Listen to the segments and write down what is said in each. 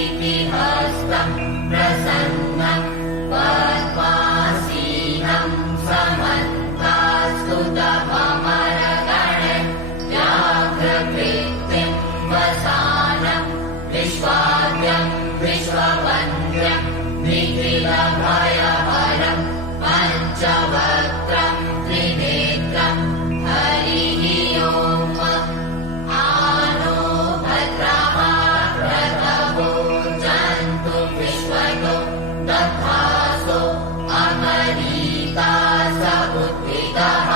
परशुमृगवराभीतिहस्तं प्रसन्नं पद्मासीनं समन्तास्तुतमरगणे व्याघ्रकृतिं वसानं विश्वाद्यं विश्ववन्द्यं निखिलभयहरं पञ्चवक्त्रं त्रिनेत्रं हरिः ओम्। आनो भद्रः प्रतपो जन्तु विश्वतो दधासो अमरीता स उद्भिदः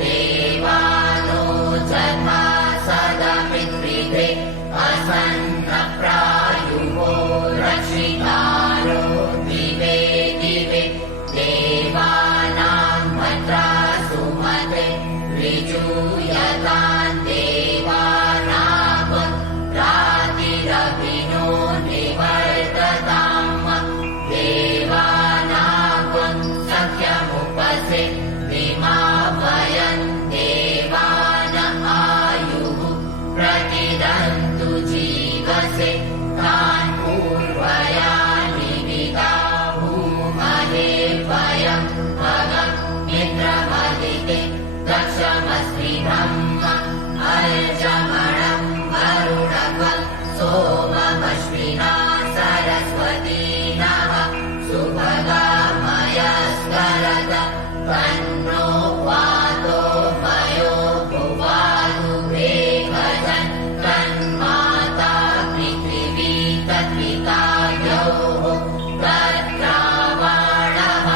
देवानो जथा सदमिद्विदे असन्नप्रायुवो रक्षितारो दिवे दिवे देवानां भद्रा सुमते ऋजूयतान् देवानां रातिरभिनो निवर्तताम् देवानां सख्यमुपसे दिमाभयन् देवान आयुः प्रतिदन्तु जीवसे तान् पूर्वयानि विदाभूमहे वयं भगं मित्रमदिते दक्षमस्मि ब्रह्म अर्जमणं वरुणवं सोममश्विना सरस्वती नः सुभगामयस्करद तन्नो वातो मयो भुवायुवेगजन् तन्माता पृथिवी तत्पिता योः तत्रावणः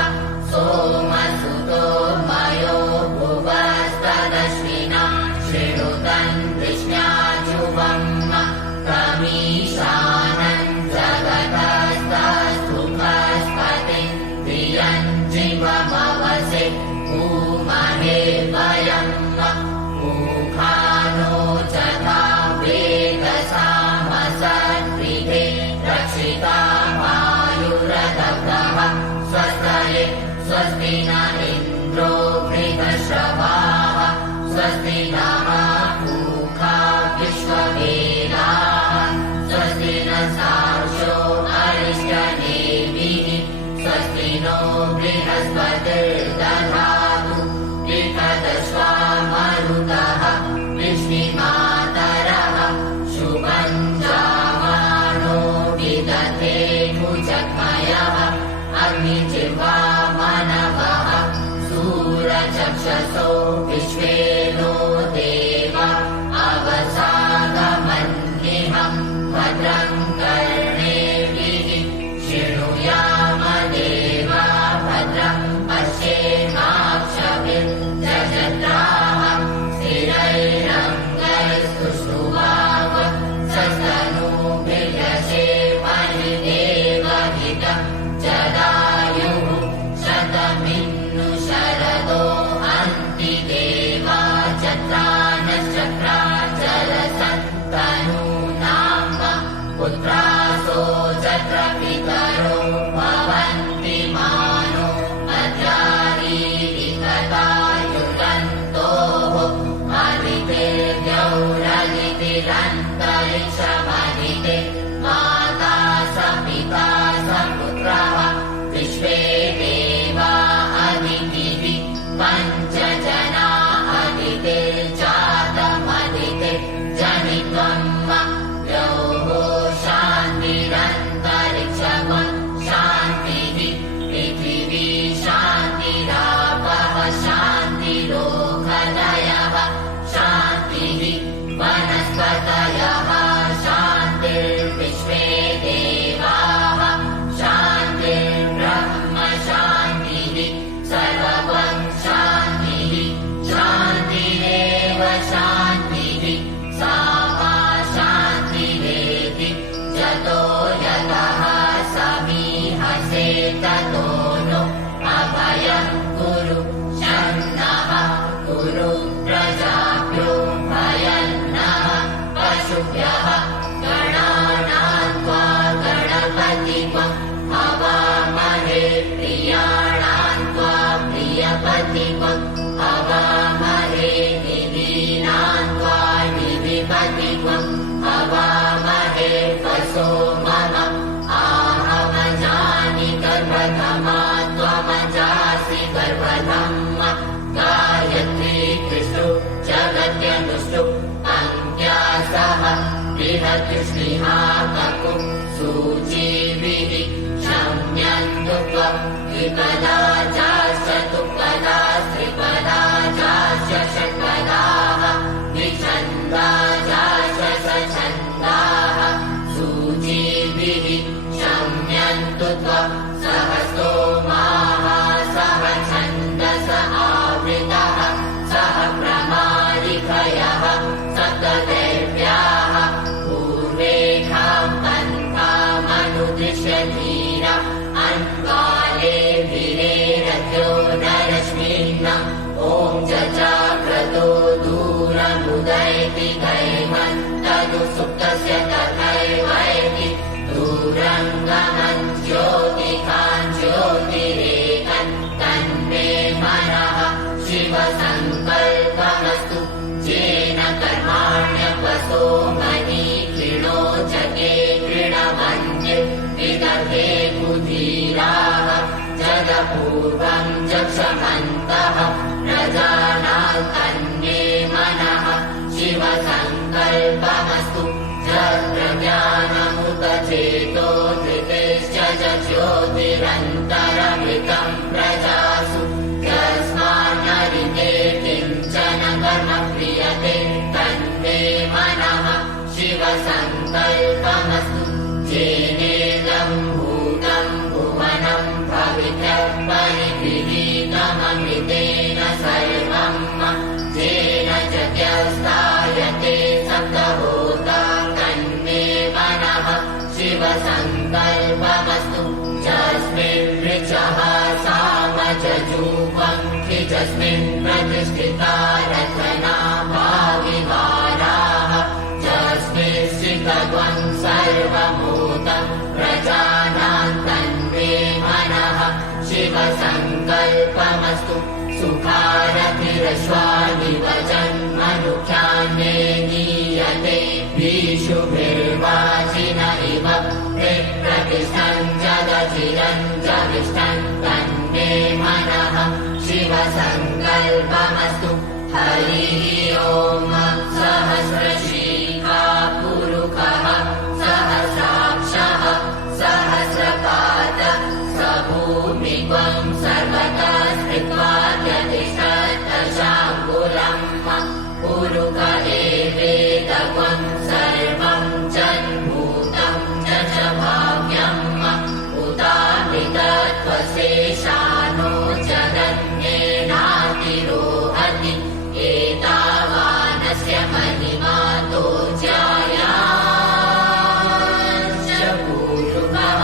सोमसुतो मयो भुवस्तदश्विना शृणुतन् कृष्णाजुवम् कमीशानं जगतस्तस्थुखस्पतिं धियं जीवमवसे भूमहे वयम् मुखानो जथा वेदसामसद्विधे रक्षिता वायुरदग्धः स्वस्तये स्वस्ति न इन्द्रो वृद्धश्रवाः स्वस्ति नः पूषा विश्ववेदाः स्वस्ति न सार्क्ष्यो अरिष्टनेमिः स्वस्ति नो बृहस्पतिर्दधातु बृहदश्वा मरुतः वृष्णिमातरः शुभं जामानो विदधे भुजग्मयः अग्निजिह्वा मनवः सूरचक्षसो विश्वे नो देवा अवसादमन्येहं भद्रं कर्णेभिः शृणुयाम देवा भद्रं पश्येमाक्षभिर्यजत्राः स्थिरैरङ्गैस्तुष्टुवाव सस्तनूभिर्यशेमहि देवहितं जदायुः शतमिन्नु शरदो अन्ति देवा चक्रानश्चक्राचलसन्तनूनां पुत्रासो जत्र पितरो भवन्ति मानो मध्यारीरिकतायुरन्तोः अदितिर्द्यौरदितिरन्तरिक्षमदिते माता स पिता स पुत्रः विश्वे देवा अदितिः पञ्चजना अदितिर्जातमदिते जनित्वं द्यौः शान्तिरन्तरिक्षमं शान्तिः पृथिवी शान्तिरापः शान्तिरोषधयः शान्तिः वनस्पतयः शान्तिर्विश्वे देवाः शान्तिर्ब्रह्म शान्तिः सर्वं शान्तिः शान्तिरेव शान्तिः सा मा शान्तिरेति यतो यतः समीहसे ततो नो अभयं कुरु शन्नः कुरु प्रजाभ्यो भयन्नः पशुभ्यः गणानां त्वा गणपतिमं हवामहे प्रियाणां त्वा प्रियपतिमं हवामहे निधीनां चतुष्निहाककुं सूचीभिः शम्यन्तु त्वं द्विपदाश्च षट्पदाः द्विछन्दाश्च सछन्दाः सूचीभिः शम्यन्तु त्वं सहस्तोमाः सह छन्दस आवृतः सह प्रमादिभयः सप्तदैव्याः पूर्वेषां पन्थामनुदृश्य धीर अन्वाले वीरेरथो नरश्मिन्न ॐ जजाग्रतो दूरमुदैति दैवन्तनु सुप्तस्य तथैवैति दूरङ्गमन् ज्योतिकाञ्ज्योतिरेकन् तन्मे मनः शिवसङ्कल्पमस्तु येन कर्माण्यपसो मनी कृणोचके कृणमन्ये विदधे कुधीराः जगपूर्वं जक्षमन्तः प्रजानां तन्मे मनः शिवसङ्कल्पमस्तु जप्रज्ञानमुत चेतो धृतेश्च ज्योतिरन्तरमृतं प्रजासु यस्मान्नरिते किञ्चन कर्म क्रियते तन्मे मनः शिवसङ्कल्पमस्तु येनेदं भूतं भुवनं भवितपरिगृहीतममृतेन सर्वं येन जगत्स्थायते सप्तहोता तन्मे मनः शिवसङ्कल्पमस्तु यस्मिन् ऋचः सामजूवं खिजस्मिन् प्रतिष्ठिता रचना भाविवाराः यस्मिन् श्रितत्वं सर्वभूतं प्रजानां तन्मे मनः शिवसङ्कल्पमस्तु सुखारतिरश्वानिव जन्मनुख्यान्ये नीयते भीषुभिर्वाचिन इव प्रतिष्ठन् जगचिरं जविष्ठन् तन्मे मनः शिवसङ्कल्पमस्तु हरिः ॐ सहस्रशीर्षा पुरुषः सहस्राक्षः सहस्रपाद स भूमित्वं सर्वतः स्थित्वा यतिष्ठत्तशाङ्कुलम् पुरुष एवेदत्वं सर्वं जन्मभूतं च भाव्यम् उदामृतत्वशेषानो जगन्येनातिरोहति एतावानस्य महिमातो ज्यायाश्च पूरुकः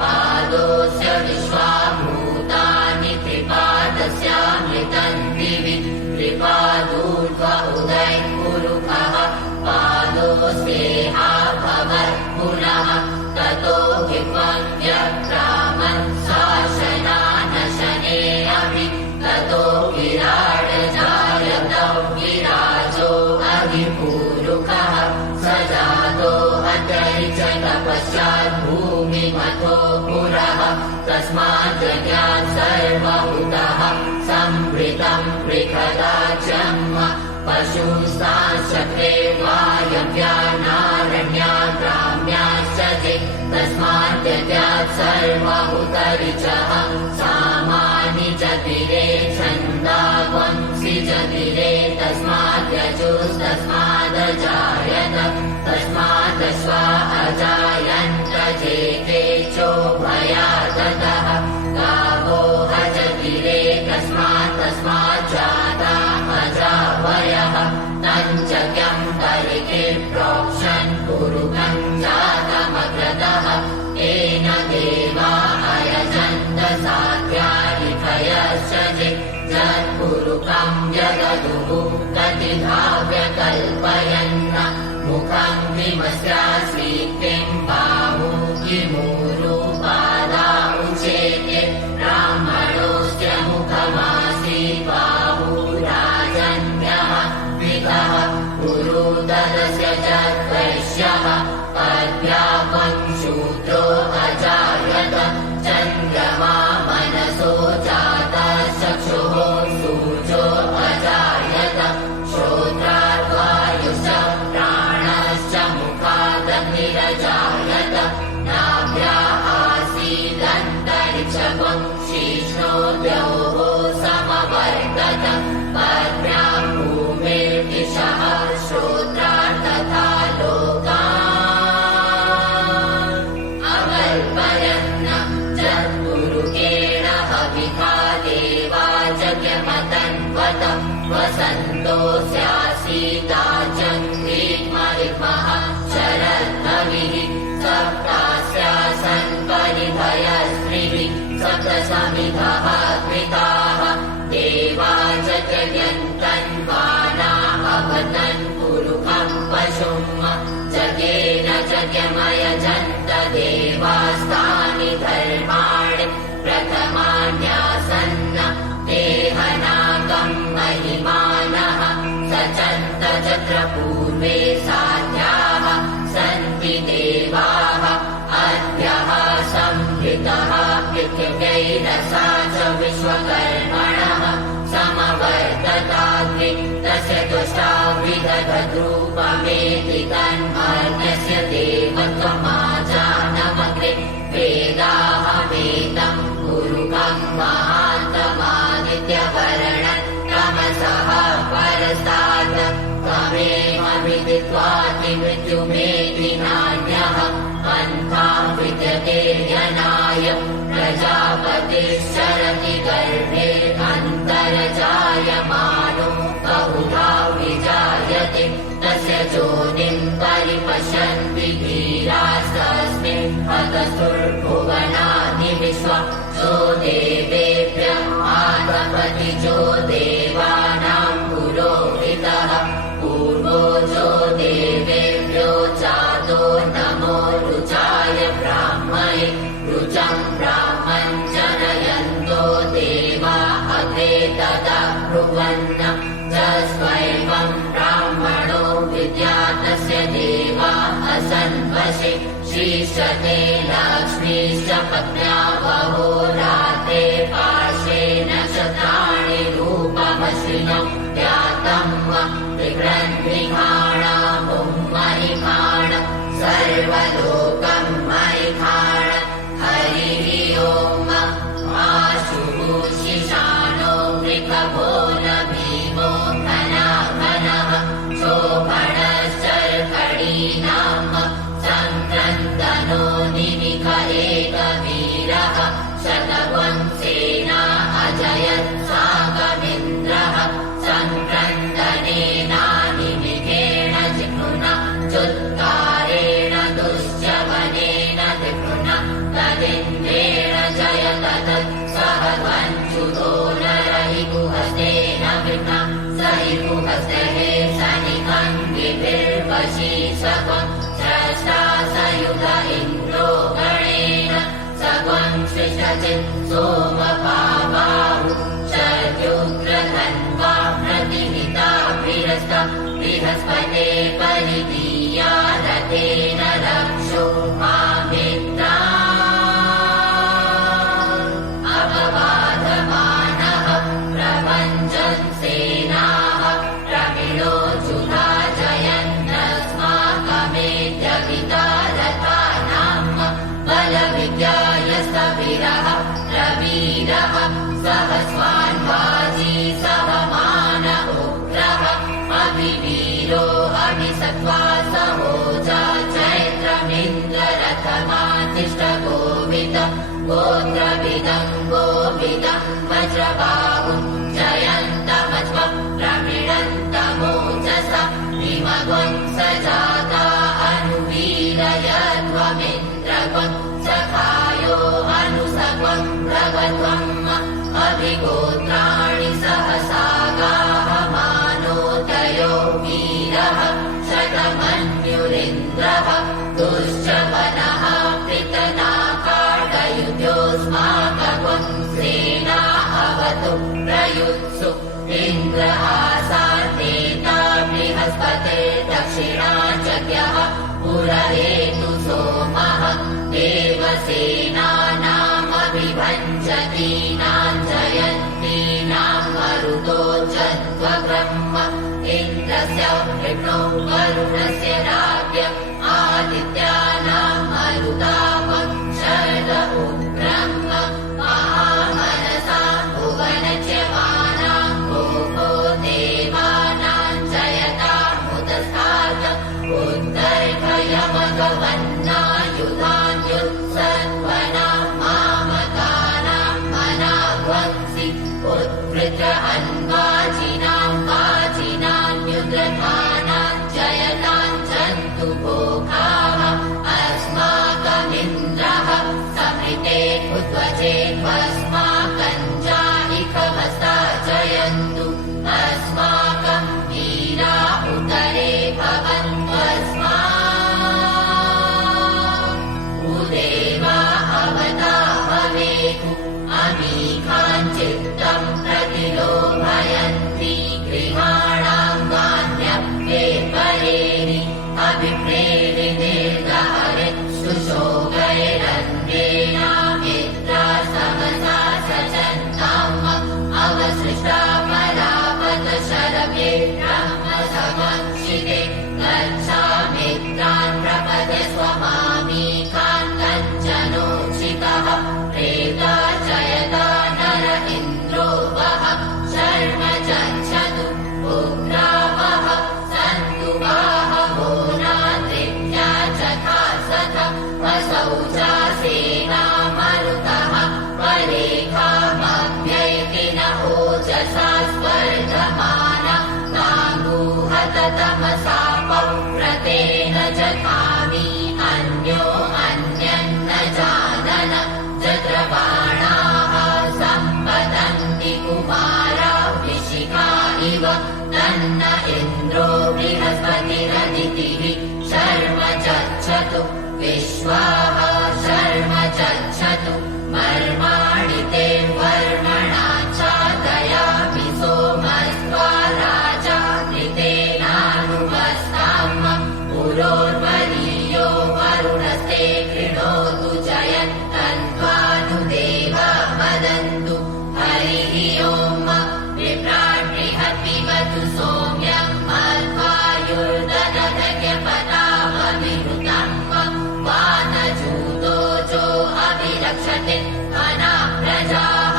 पादोऽस्य विश्वाभूतानि त्रिपादस्यामृतं दिवि त्रिपादूर्ध्व उदयपुरुषः पादोऽस्तेहाभवत् पुनः ततो विपद्यक्रामन् शासनानशने अपि ततो विराडजायतौ विराजो अधिपूरुषः स जातो अतरिच तपश्चात् भूमिमथो पुरः तस्मात् जज्ञात् सर्वभूतः संवृतं बृहदाचम् पशुस्ताश्चक्रे वायव्यानारण्यात् ग्राम्याश्च ते तस्मात् त्यजात् सर्वभूतरिचः सामानि च तीरे छन्दावंसि च तीरे तस्मात् यजुस्तस्मादजायत तस्मादश्वा अजायन्त जेते चोभया ततः गावो हज तीरे तस्मात् जाता अजावयः तञ्चक्यं परिके प्रोक्षन् कुरुकं जातमग्रतः तेन देवा अयजन्त साध्यानि भयश्च जत्पुरुकं जगदुः कतिधाव्यकल्पयन् मुखं किमस्यासीत् किं बाहु किमूरुपादा उचेते ब्राह्मणोऽस्य मुखमासीत् बाहुराजन्यः विधः पुरुदरस्य च वैश्यः पद्भ्यां शूद्रो अजायत चन्द्रमा मनसो जातश्चक्षुः सूर्यो अजायत श्रोत्राद्वायुश्च प्राणश्च मुखात् दिशः श्रोत्रान् तथा लोकान् अकल्पयन् जगुरुकेण हविषा देवा जज्ञमतन्वतं वसन्तोऽस्यासीता चन्द्रिमरिमः शरद्भविः सप्तास्यासन् परिभयस्त्रिः सप्तसमिधः कृताः देवा जगयन्तन्वाना अवतन् पुरुखं पशुम् जगेन जगमयजन्त देवास्तानि धर्माणि प्रथमान्यासन्न देहनागं महिमानः सचन्त चत्र पूर्वे साध्याः सन्ति देवाः अद्यः संहृतः पृथिव्यैरसा च विश्वकर्मणः समवर्तताग्नि तस्य तुष्टाविदधद्रूपमेति तन्मर्त्यस्य देवत्वमाजानमग्रे वेदाहमेतं गुरुकं महान्तमादित्यवर्णन् तमसः परस्तात् त्वमेव विदित्वाति मृत्युमेति नान्यः पन्थां विद्यते यनाय प्रजापतिश्चरति गर्भे अन्तर्जायमानो बहुधा विजायते तस्य जोनिं परिपश्यन्ति धीरास्तस्मिन् हतस्तुर्भुवनानि विश्वा जो देवेभ्य आतपति जो देवानां पुरोहितः पूर्वो जो देवेभ्यो जातो नमो रुचाय ब्राह्मणे रुचं ब्राह्मं जनयन्तो देवा अग्रे तदा ब्रुवन् जस्वैवं ब्राह्मणो विद्यातस्य देवा असन्वशे श्रीशते लक्ष्मीश्च पत्न्या वहोरात्रे पार्श्वे नक्षत्राणि रूपमश्विनौ व्यातं विग्रन्थिखाणामुं महिमाण सर्वलोकं महिमाण हरिः ॐ आशुः शिशानो वृषभो न भीमो घनः शोभणश्चर्कणीनां सङ्क्रन्दनो निमिष एकवीरः शतवंशेना अजयत् साकमिन्द्रः सङ्क्रन्दनेनानिमिषेण जिह्नुना चुत्कारेण दुश्चवनेन दिह्नुना तदिन्द्रेण जयत सह वञ्च्युतो नरहिगुहस्तेन विघ्ना स हिगुहस्ते सनिकन्विभिर्वशी सत्वं स्रष्टा सयुध इन्द्रो गणेन सत्वं सृष्टचित् सोमपावाहु शर्युग्रधन्वा प्रतिहिताभिरस्ता बृहस्पते परिदीया रथेन रक्षो मामित्रा अपवादमानः प्रपञ्चन् सेनाः प्रमिळो जुधा जयन्नस्माकमेत्यभिता रथानां बलविद्यायस्तविरः प्रवीरः सह स्वान्वाजी सह मान उग्रः अभिवीरो अभिसत्त्वा सहोजा चैत्रमिन्द्ररथमातिष्ठ गोविद गोत्रविदं गोविदं वज्रबाहुं जयन्तमध्वं प्रमिळन्तमोजसा विमग्वं सजाता अनुवीरयध्वमिन्द्रग्वं सखायो अनुसग्वं भगवत्वम् अभिगोत्राणि सहसागाः मानोदयो वीरः शतमन्युरिन्द्रः दुश्चवनः पृतनाकार्गयुध्योऽस्माकं सेना अवतु प्रयुत्सु इन्द्र आसार्तेता बृहस्पते दक्षिणा चक्यः पुरहेतु सोमः देवसेनानामभिभञ्जतीनां जयन्तीनां मरुतो जत्वब्रह्म इन्द्रस्य विष्णो वरुणस्य राज्ञ आदित्यानां मरुतापं शरद ब्रह्म महामनसा भुवनच्यमानां गोपो देवानां जयता भगवन्नायुधान्युत्सत्त्वनां मामकानां मनाग्वंसि उत्पृत्र अन्वाजिनां वाजिनान्युद्रथानां जयतां जन्तु भोगाः अस्माकमिन्द्रः समृते उद्वजेत्वस्माकञ्जाहिकमसा जयन्तु अस्माकं वीरा उदरे भवन्त्वस्मा उदेवा अवता भवेतु अमीकाञ्चित्तं प्रतिलोभयन्ति गृहाणां गान्यप्येपरेणि अभिप्रेरिनिर्दहरे सुशोभैरन्वेनामित्रा समसा सजन्ताम् अवसृष्टा परापत शरभे ब्रह्म समक्षिते गच्छामित्रान् प्रपद्य स्वमामीकान् कञ्चनोचितः प्रेता चयता नर इन्द्रो वः शर्म चच्छतु उग्रावः सन्तु बाहवो नात्रित्या चथा सथ वसौ चासेना मरुतः परेखामभ्यैति न ओजसा स्वर्धमाना नागूहत तमसा पौप्रतेन जघामि अन्यो अन्यन्न जानन जत्रबाणाः सम्पतन्ति कुमारा विशिखा इव तन्न इन्द्रो बृहस्पतिरदितिः शर्म चच्छतु विश्वाः शर्म चच्छतु मर्माणि ते वर्मणा चादयामि सोमस्त्वा राजा कृतेनानुमस्ताम् पुरोर्वरीयो वरुणस्ते कृणोतु जयन्तन्त्वानुदेवा वदन्तु हरिः ओम् विप्राट् बृहत्पिबतु सोम्यं मध्वायुर्ददध्यपतामविहृतम् वानजूतो अभिरक्षते मना प्रजाः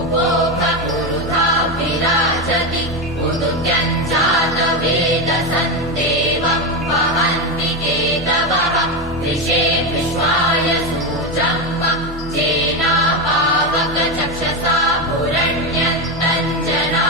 उपोभपुरुधा विराजति उदुत्यञ्चातवेदसन्देवं वहन्ति केतवः दृशे विश्वाय सूजम् जेनापावकचक्षसा पुरण्यन्तञ्जना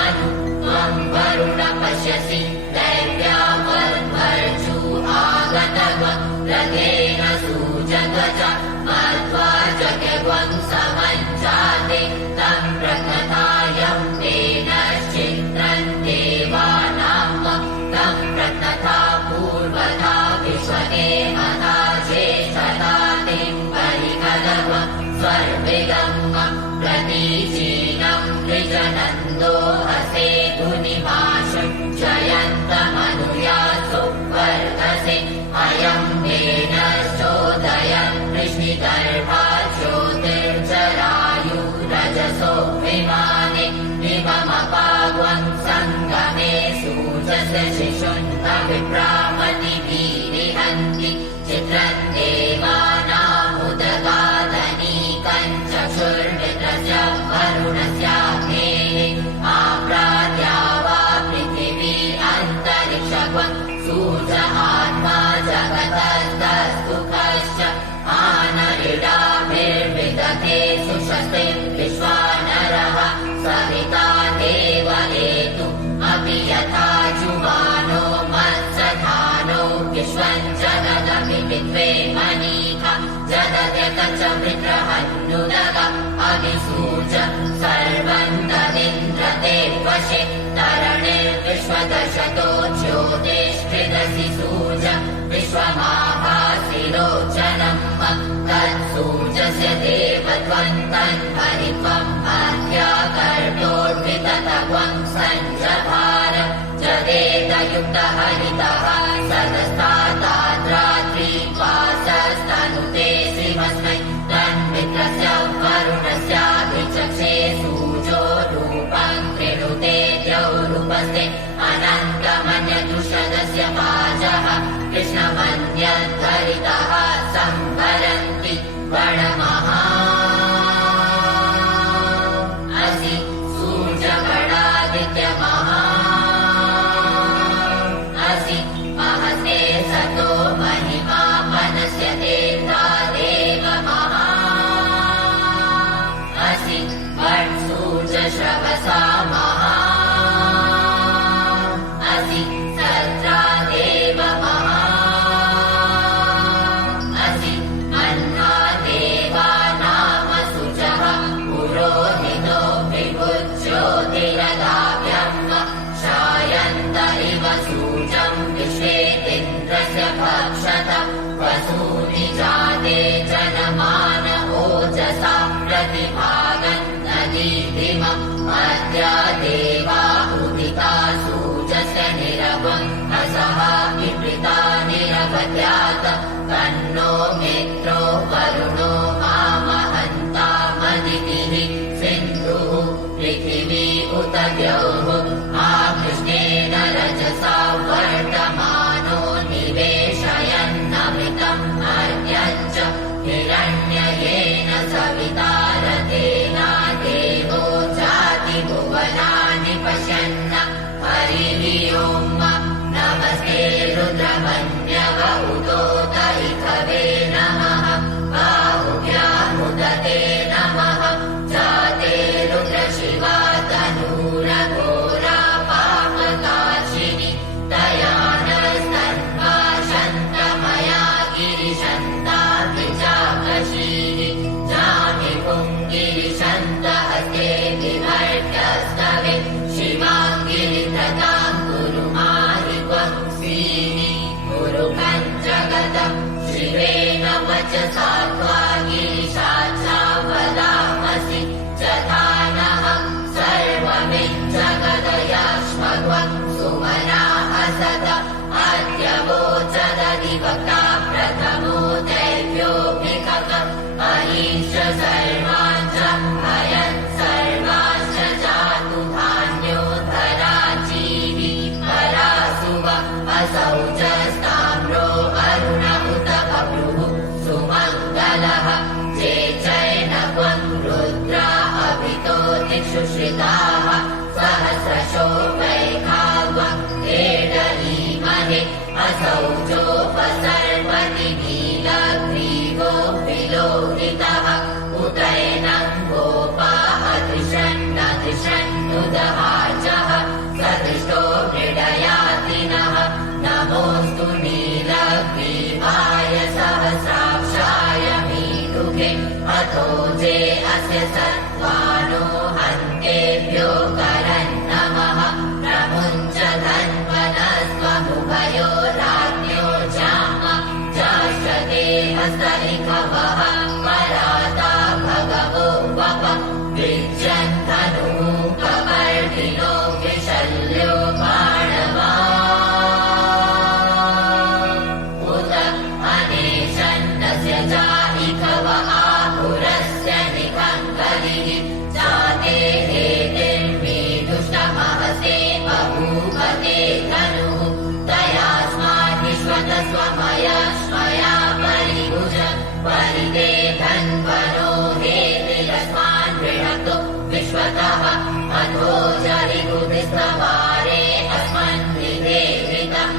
अनु त्वं वरुण पश्यसि दैव्यामर्वर्चू आगतव रथेन सूजगज मध्वाजगवं समञ्चाते तं प्रकथायं तेनश्चित्रं देवानां तं प्रकथा पूर्वथा विश्वदेवता ज्येष्ठता तें परिकलव स्वर्विदं प्रतीचीनं द्विजनन्दो हसे धुनिमाशु जयन्तमनुयासु वर्धसे अयं वेनश्चोदयन् वृष्णिगर्भा ज्योतिर्जरायुरजसो विमाने निममपाग्वं सङ्गमे सूजस्य शिशुन्नविप्रामतिभिरिहन्ति चित्रं देवानामुदगादनीकं चक्षुर्मित्रस्य वरुणस्याग्नेः आप्राद्या वा पृथिवी अन्तरिक्षं सूर्य आत्मा जगतस्तस्तुकश्च आनरिडाभिर्विदते सुशस्ते विश्वानरः सविता देवहेतु अपि यथा जुवानो मत्सधानो विश्वं जगदपि विद्वे मनीखा जगत्यकच वृत्रहन्नुदग अभिसूज सर्वं तदिन्द्रते वशे तरणिर्विश्वदशतो ज्योतिष्ठिदसि सूज विश्वमाभासिरोचनम् तत्सूजस्य देवत्वं हरित्वं अध्याकर्तोर्विततत्वं सञ्जभार जदेदयुक्तहरितः सदस्तादाद्रात्रिवासस्तनुते श्रीमस्मै तन्मित्रस्य वरुणस्याभिचक्षे सूजो रूपं कृणुते द्यौरूपस्ते अनन्तमन्यदुषदस्य वाजः कृष्णमन्यद्धरितः संवरन्ति वणमहा असि सूर्यगणादित्यमहा विरदाभ्यम् शायन्त इव सूजम् विश्वेदिन्द्रस्य भक्षत वसूनि जाते जनमान ओजसा प्रतिभागन् नदीदिमम् अद्य देवा उदिता सूजस्य निरवम् असहा विवृता निरवत्यात् तन्नो मित्रो वरुणो मामहन्तामदितिः सिन्धुः पृथिवी उत द्यौः आकृष्णेन रजसा वर्तमानो निवेशयन्नमृतम् अर्यञ्च हिरण्ययेन सविता रथेना देवो जातिभुवनानि पश्यन्न हरिः ओम् नमस्ते रुद्रमन्यव उदोत इषवे नमः बाहुभ्यामुदते नमः जाते रुद्रशिवा तनूरघोरा पापकाशिनि दयानस्तन्वा शन्तमया गिरिशन्ताभिचाकशीः जामि पुङ्गिरिशन्त हस्ते विभर्गस्तवे शिवाङ्गिरिधताम् कुरु माहित्वंसीः कुरु पञ्चगतम् शिवेन वचसा त्वा गिरिशाचा वदामसि जधानः सर्वमिज्जगदयाश्मग्वम् सुमना असत अद्य वोचदधिवक्ता प्रथमो दैव्योऽभिकक अहीश सर्वाञ्च भयन् सर्वाश्च जातु धान्योद्धराजीवि परासुव असौ च स्ताम्रो अरुण उत बभ्रुः सुमङ्गलः जे चैनवम् रुद्रा अभितो दिक्षु श्रिताः सहस्रशो वैखावम् क्रीडलीमहे असौ जोपसर्पति नीलग्रीवो विलोहितः उदैनम् गोपा अदृशन्नदृशन्नुदहार्जः सदृष्टो मृडयातिनः नमोऽस्तु नीलग्रीवाय सहस्राक्षाय मीडुके अथो जे अस्य सत्त्वानो हन्तेभ्यो करन्नमः प्रमुञ्च धन्वनस्त्वमुभयो राज्ञो जाम जाश्चते हस्तलिखवः पराता भगवो वप विज्यन् धनुः कवर्धिनो विशल्यो बाणवा उत अनेशन्नस्य जाहिखव आहुरस्य निकङ्कलिः जाते हेतिर्मीदुष्टमहसे बभूवते धनुः तयास्माद्विश्वतस्वमयश्मया परिभुज परिते धन्वनो हेतिरस्मान् गृह्णतु विश्वतः अथो जरिगुदिस्तवारे अस्मन्निवेदितम्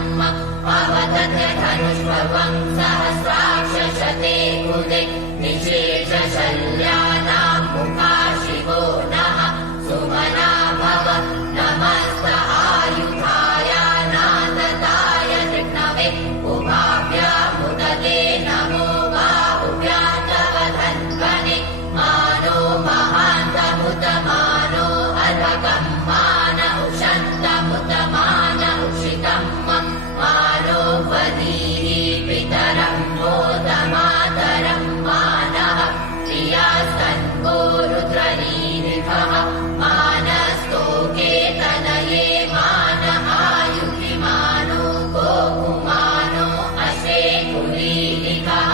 अवतत्य धनुष्वम् सहस्राक्षशते कुले निशेषशल्यानाम् मुखा शिवो नः सुमना भव नमस्त आयुधाय नादताय कृष्णवे उभाभ्यामुदते नमो बाहुभ्याम् तव धन्वने मानो महान्तमुतमानो अर्भकम् मान उषन्तमुतमान उषितम् मानो वदीः पितरम् मोदमातरम् मानः प्रियास्तन्वो रुद्रनीरिभः मानस्तोके तनये मान आयुधि मानो गोपुमानो अशेकुलीलिकः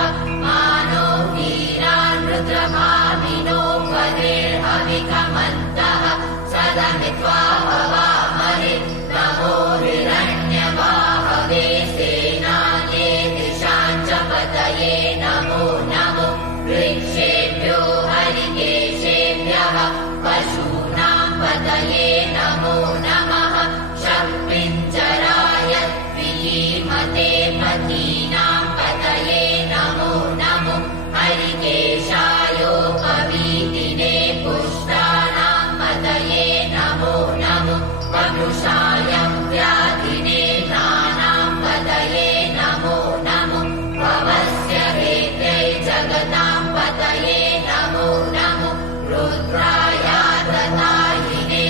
मानो वीरान् रुद्रभामिनो वदेर्हविकमन्तः सदमित्वा भवामहे नमो हिरण्यवाहवे सेनाये दिशाम् च पतये नमो नमो वृक्षेभ्यो हरिकेशेभ्यः पशूनाम् पतये नमो नमः शक्तिञ्जराय द्विमते पतीनाम् पतये नमो नमो हरिकेशायोपवीतिने पुष्टानाम् पतये नमो नमो परुषाय व्याधिने नानाम् पतये नमो नमो भवस्य हेत्यै जगताम् पतये नमो नमो रुद्राय ददायिने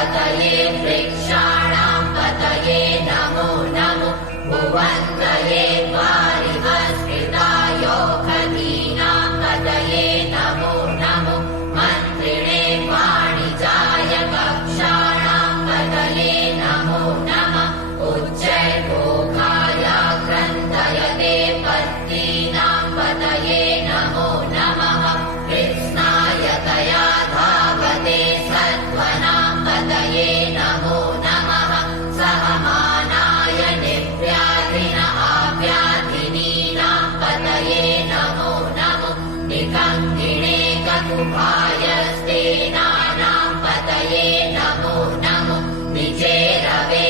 पतये वृक्षाणां पतये नमो नमो भुवन्तये पारिवस्कृतायोखदीनां पतये नमो नमो मन्त्रिणे वाणिजाय कक्षाणां पतये नमो नमः उच्चैर्भोगाय ग्रन्थयते पत्नीनां पतये नमो नमः कृत्स्नाय तया धावते सत्त्वनां पतये नमो नमः सहमानाय निव्याधिन आव्याधिनीनां पतये नमो नमो निकङ्किणे ककुभाय स्तेनानां पतये नमो नमो निचेरवे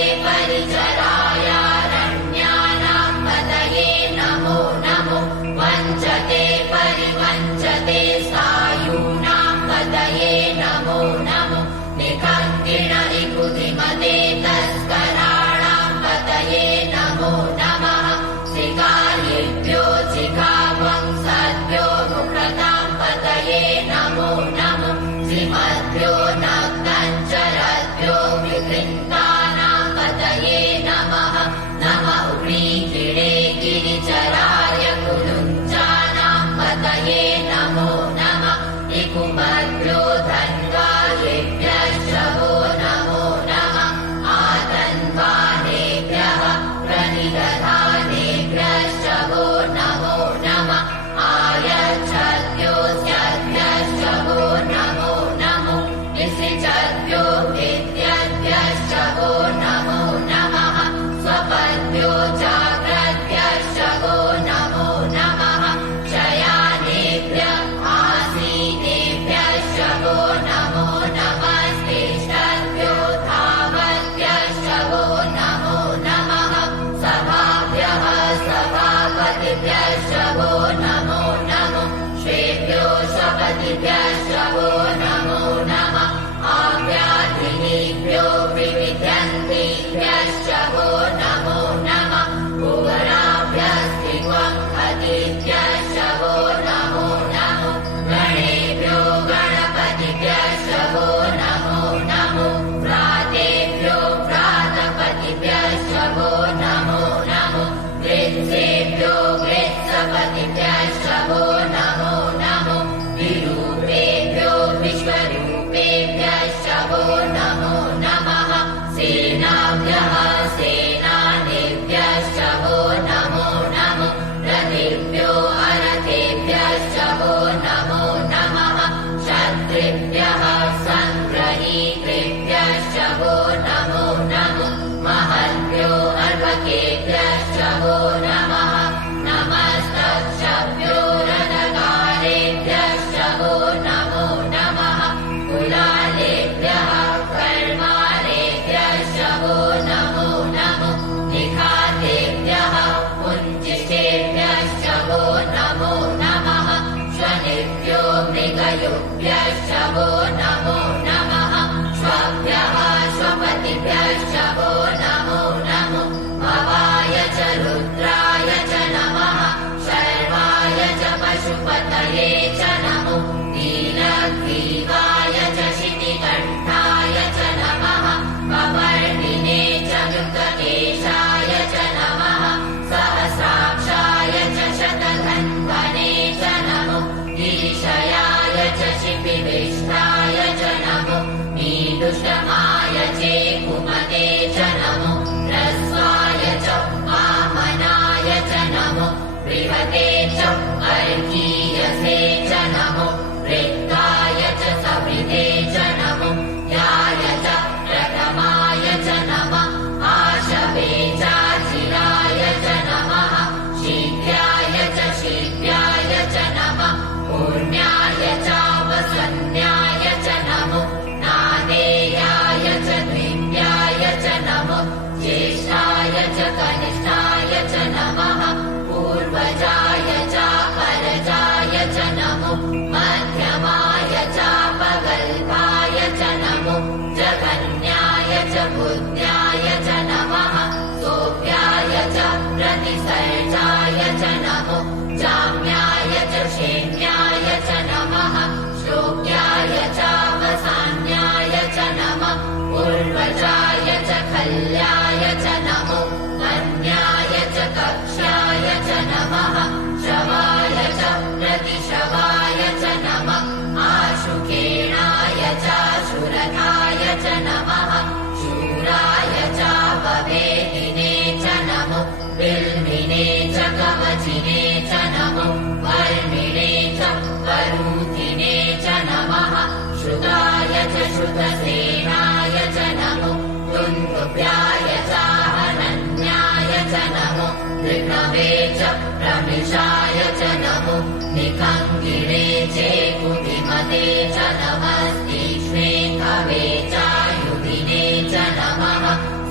परिचरायारण्यानां पतये नमो नमो वञ्चते परिवञ्चते सायूनां पतये नमो नमो निकङ्किण निकुतिमते तस्कराणां पतये नमो नमः शिकार्येभ्यो चिकावंसद्भ्यो मुक्रतां पतये नमो नमो श्रीमद्भ्यो नक्तञ्चरद्भ्यो विकृन्तानां पतये नमः नमः उग्रीकिणे गिरिचराय कुलुञ्जानां पतये नमो नमः निकुम्भ्यो धन्वायेभ्यश्च वो नमो नमः आतन्वानेभ्यः प्रणिदधानेभ्यश्च वो नमो नमः आयच्छद्भ्योऽस्यभ्यश्च वो नमो नमो निशिचद्भ्यो विद्यद्भ्यश्च वो नमो नमः स्वपद्भ्यो जाग्रद्भ्यश्च वो नमो नमः शयानेभ्यः आसीनेभ्यश्च वो नमो नमस्तेष्टद्भ्यो धावद्भ्यश्च वो नमो नमः सभाभ्यः सभापतिभ्यश्च वो नमो नमो श्वेभ्यो शपतिभ्यश्च वो नमो नमः आव्याधिनीभ्यो विविध्यन्तीभ्यश्च वो नमो नमः भुवराभ्यस्त्रिवङ्खतिभ्यश्च वो नमो नमो गणेभ्यो गणपतिभ्यश्च वो नमो नमो व्रातेभ्यो व्रातपतिभ्यश्च वो नमो नमो वृत्सेभ्यो वृत्सपतिभ्यश्च वो नमो नमो विरूपेभ्यो विश्वरूपेभ्यश्च वो नमो नमः सेनाभ्यः सेनानीभ्यश्च वो नमो नमो रथेभ्यो अरथेभ्यश्च वो नमो नमः क्षत्रिभ्यः सङ्ग्रहीतृभ्यश्च वो नमो नमो महद्भ्यो अर्वकेभ्यश्च वो नमः नमस्तक्षभ्यो रथकारेभ्यश्च वो नमो नमः कुलालेभ्यः कर्मारेभ्यश्च वो नमो नमो निखातेभ्यः पुञ्जिष्ठेभ्यश्च वो नमो नमः शनिभ्यो मृगयुभ्यश्च वो नमो नमः स्वभ्यः स्वपतिभ्यश्च वो नमो नमो भवाय च रुद्राय च नमः शर्वाय च पशुपतये च नमो नीलग्रीवाय च शितिकण्ठाय च नमः कवर्णिने च युक्तकेशाय च नमः सहस्राक्षाय च शतधन्वने च नमो गिरिशयाय च शिपिविष्टाय च नमो मीदुष्टमाय चेकुमते च नमो ह्रस्वाय च वामनाय च नमो बृहते च अर्कीयसे च नमो वृत्ताय च सवृते च नमो याय च प्रथमाय च नमः आशवे चाचिराय च नमः शीघ्राय च शीघ्राय च नमः पूर्ण्याय च वसन्याय च नमो नादेयाय च द्वितीयाय च नमो ज्येष्ठाय च कनिष्ठाय च नमः पूर्वजाय च परजाय च नमो मध्यमाय च पगल्भाय च नमो जगन्याय च बुद्ध्याय च नमः सोऽप्याय च प्रतिसर्जाय च नमो जाम्याय च क्षेम्याय च नमः श्लोक्याय च वसान्याय च नमः ध्वजाय च खल्याय च नमो वन्याय च कक्ष्याय च नमः शवाय च प्रतिशवाय च नमः आशुकेणाय चाशुरथाय च नमः शूराय चापवेदिने च नमो बिल्मिने च कवचिने च नमो वर्मिणे च वरूथिने च नमः श्रुताय च श्रुतसेनाय च नमो दुन्दुभ्याय चाहनन्याय च नमो ऋणवे च प्रमिषाय च नमो निखङ्गिणे चेकुतिमते च नमस्तीक्ष्णे कवे चायुधिने च नमः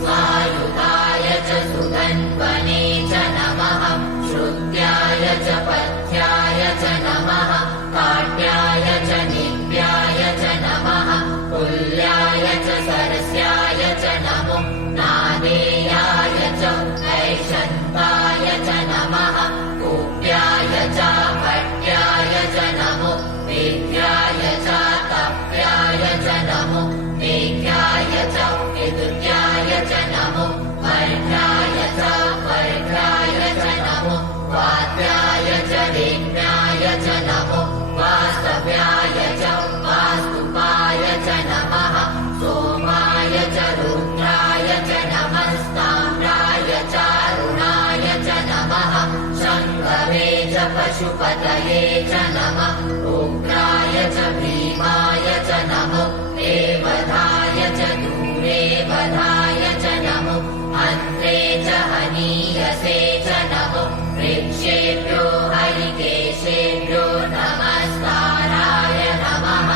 स्वायुधाय च सुगन्वने च नमः श्रुत्याय च पथ्याय च नमः काट्याय च निव्याय च नमः पुल्याय च सरस्याय च नमो नादेयाय च ऐशन्ताय च नमः कूप्याय च भट्याय च नमो वेद्याय च तप्याय च नमो मेघ्याय च विदुत्याय च नमो वर्ध्याय च वर्ध्याय च नमो वाद्याय च रेम्याय च नमो वास्तव्याय च वास्तुपाय च नमः सोमाय च रुद्राय च नमस्ताम्राय चारुणाय च नमः शङ्कवे च पशुपतये च नमः उग्राय च भीमाय च नमो देवधाय च दूरे वधाय च नमो अन्त्रे च हनीयसे च नमो वृक्षेभ्यो हरिकेशेभ्यो नमस्काराय नमः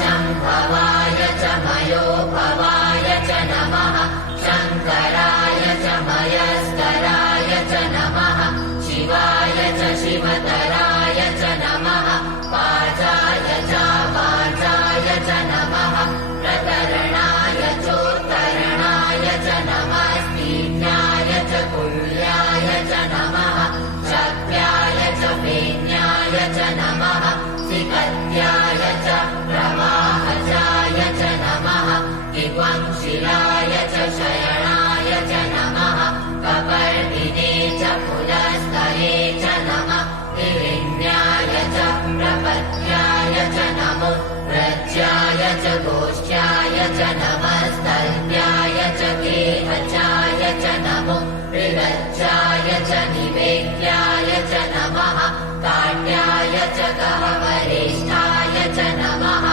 शम्भवाय च मयोभवाय च नमः शङ्कराय च मयस्कराय च नमः शिवाय च शिवतराय च नमः वाचाय च वाचाय च नमः प्रतरणाय चोत्तरणाय च नमस्तीर्णाय च कुल्याय च नमः शक्त्याय च फेन्याय च नमः सिकत्याय च प्रवाहजाय च नमः दिग्वंशिलाय च शयनाय च नमः कपर्दिने च पुलस्तये च नमः विलिन्याय च प्रपत्याय च नमो व्रज्याय च गोष्ठ्याय च नमस्तल्प्याय च केहचाय च नमो विरज्जाय च निवेद्याय च नमः काट्याय च गहवरिष्ठाय च नमः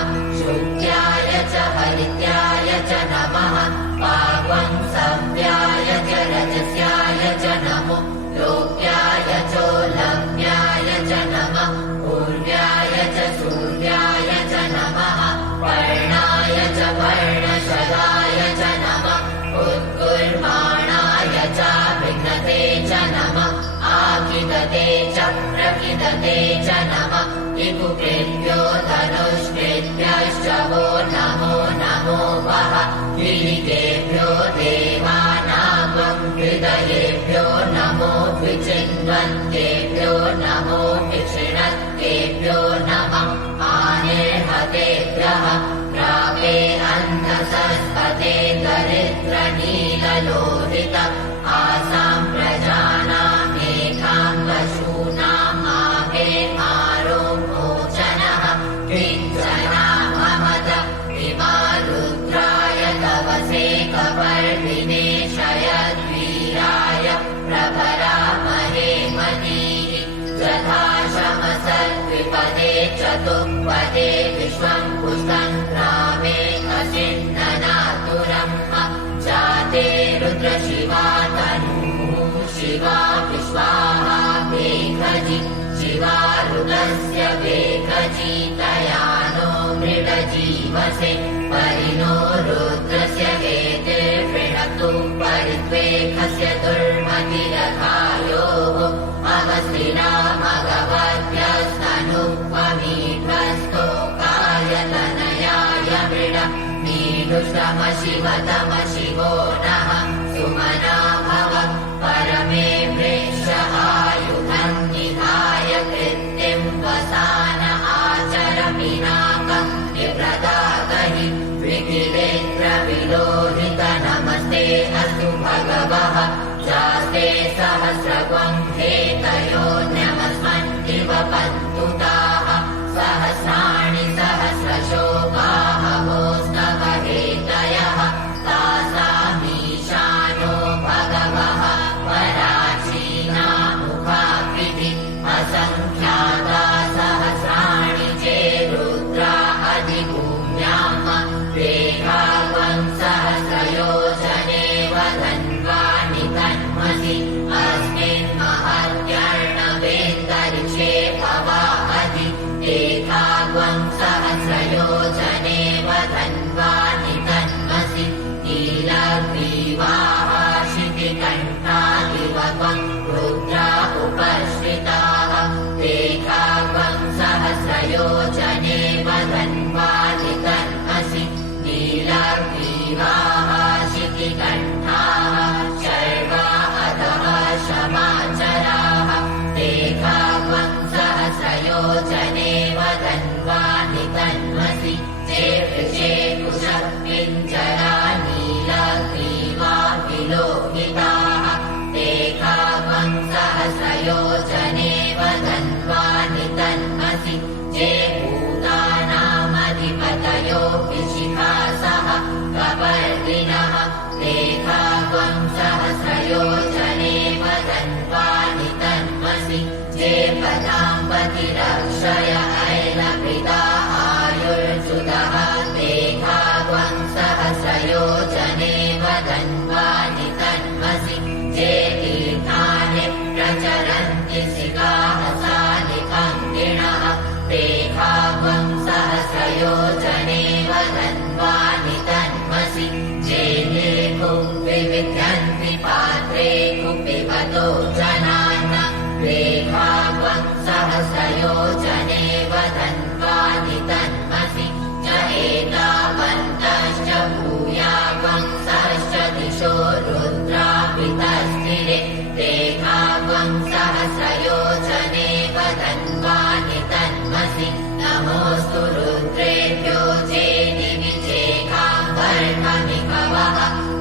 शुक्याय च हरित्याय च नमः पाग्वंसव्याय च रजस्याय च नमो लोक्याय चोलभ्याय च नमः पूर्व्याय च सूर्याय च नमः पर्णाय च पर्णशलाय च नमः उत्कुर्माणाय च विघ्नते च नमः आकिदते च प्रकिदते च नमः इकुकृभ्यो धनुष्कृभ्यश्च वो नमो नमो वः गिरिकेभ्यो देवानागं हृदयेभ्यो नमो द्विचिन्वन्तेभ्यो नमो विक्षिणत्तेभ्यो नमः आनिर्हतेभ्यः प्रापे अन्धसस्पते दरिद्रनीललोहित आसां प्रजानामेकां वशूनाम् आहे आरोमोचनः किञ्चनाममद विमारुद्राय तवसे कपर्दिने शयद्वीराय प्रभरामहे मनीः यथा शमसद्विपदे चतुःपदे विश्वं पुष्टं रामे असिन्ननातुरम् जाते रुद्रशिवा तनूः शिवा विश्वाहा मेघजी शिवारुगस्य वेगजीतयानो मृडजीवसे परिणो रुद्रस्य वेतिर्वृणक्तु परित्वेखस्य दुर्मतिरथायोः अवस्तिना मघवद्भ्यस्तनुपमीध्वस्तोकाय तनयाय मृड नीडुषम शिवतम शिवो नः सुमना भव परमे वृक्षहायुधम् निधाय कृत्तिं वसान आचर पिनाकम् विप्रदागहि विकिलेत्र विलोहितन सहस्रगुं हेतयो नमस्मन्निव पन्तुताः सहस्राणि सहस्रशो बाहवोस्तव हेतयः तासामीशानो भगवः पराचीना मुखाकृति असङ्ख्याता सहस्राणि चेरुद्रा अधिभूम्याम् रेखावं सहस्रयोजने वदन्वानि तन्मसि अस्मिन् महत्यर्णवेन्तरिक्षे भवाहति रेखावं सहस्रयोजने वदन्वानि तन्मसि नीलग्रीवाः शितिकण्ठादिवं रुद्रा उपश्रिताः रेखावं सहस्रयोजने वदन्वानि तन्मसि नीलग्रीवाः शितिकण्ठाः शर्वा अधः शमाचराः रेखावं सहस्रयोजने वदन्वानि तन्मसि चेपृषे कुशः पिञ्जरा नीलग्रीवा विलोहिताः रेखावं सहस्रयोजने वदन्वानि तन्मसि जे भूतानामधिपतयो विशिखासः कपर्दिनः रेखावं सहस्रयोजने वदन्वानि तन्मसि जे पदाम्बतिरक्षय ऐलपिता आयुर्जुतः रेखावं सहस्रयोजने वदन्वानि तन्मसि जे तीर्थानि प्रचरन्ति सिकाहसानि पङ्किणः रेखावं सहस्रयोजने वदन्वानि तन्मसि जे विविध्यन्ति पात्रे कुपिबतो जनान् रेखावं सहस्रयोजने वदन्वानि तन्मसि च एतावन्तश्च भूयावं सहश्च दिशो रुद्रापितस्थिरे रेखावं सहस्रयोजने वदन्वानि तन्मसि नमोऽस्तु रुद्रेभ्यो जे दिवि चेखां वर्णमिकवः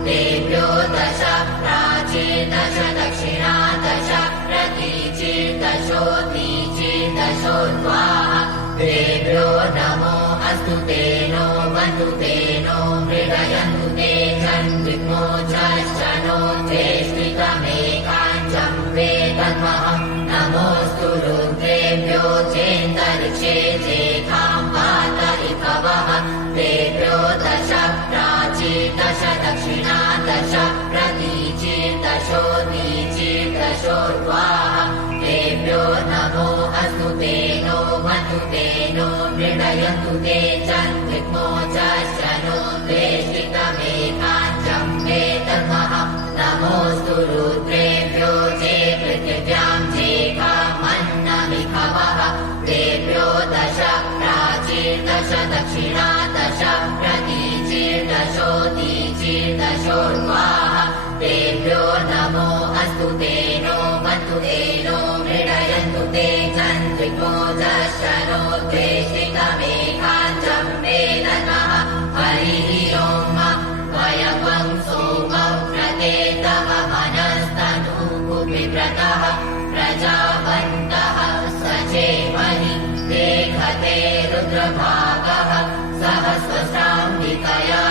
तेभ्यो दश प्राचीर्दश दक्षिणा दश प्रतीचीर्दशोदीचीर्दशोर्ध्वाः तेभ्यो नमो अस्तु तेनो वन्तु तेनो मृडयन्तु ते जन्विग्मो नो चेष्टितमेकाञ्चं वेदन्मः नमोऽस्तु रुद्रेभ्यो चेन्तरिक्षे चेखां वातरिकवः तेभ्यो दश प्राचीर्दश दक्षिणा दश प्रतीचीर्दशोदीचीर्दशोर्ध्वाः तेभ्यो नमो अस्तु तेनो वन्तु तेनो मृडयन्तु ते जन्विग्मो नो वेष्टितमेकाञ्चं वेदन्मः नमोऽस्तु रुद्रेभ्यो जे पृथिव्यां चेखामन्नमिखवः तेभ्यो दश प्राचीर्दश दक्षिणा दश प्रतीचीर्दशोदीचीर्दशोर्ध्वाः तेभ्यो नमो अस्तु तेनो वन्तु तेनो मृडयन्तु ते जन्विग्मो नो वेष्टितमेकाञ्चं वेदन्मः हरिः ओम् वयवं सोमव्रतेतव मनस्तनूकुपिव्रतः प्रजावन्तः सचेमहि देखते रुद्रभागः सहस्रसाम्बिकया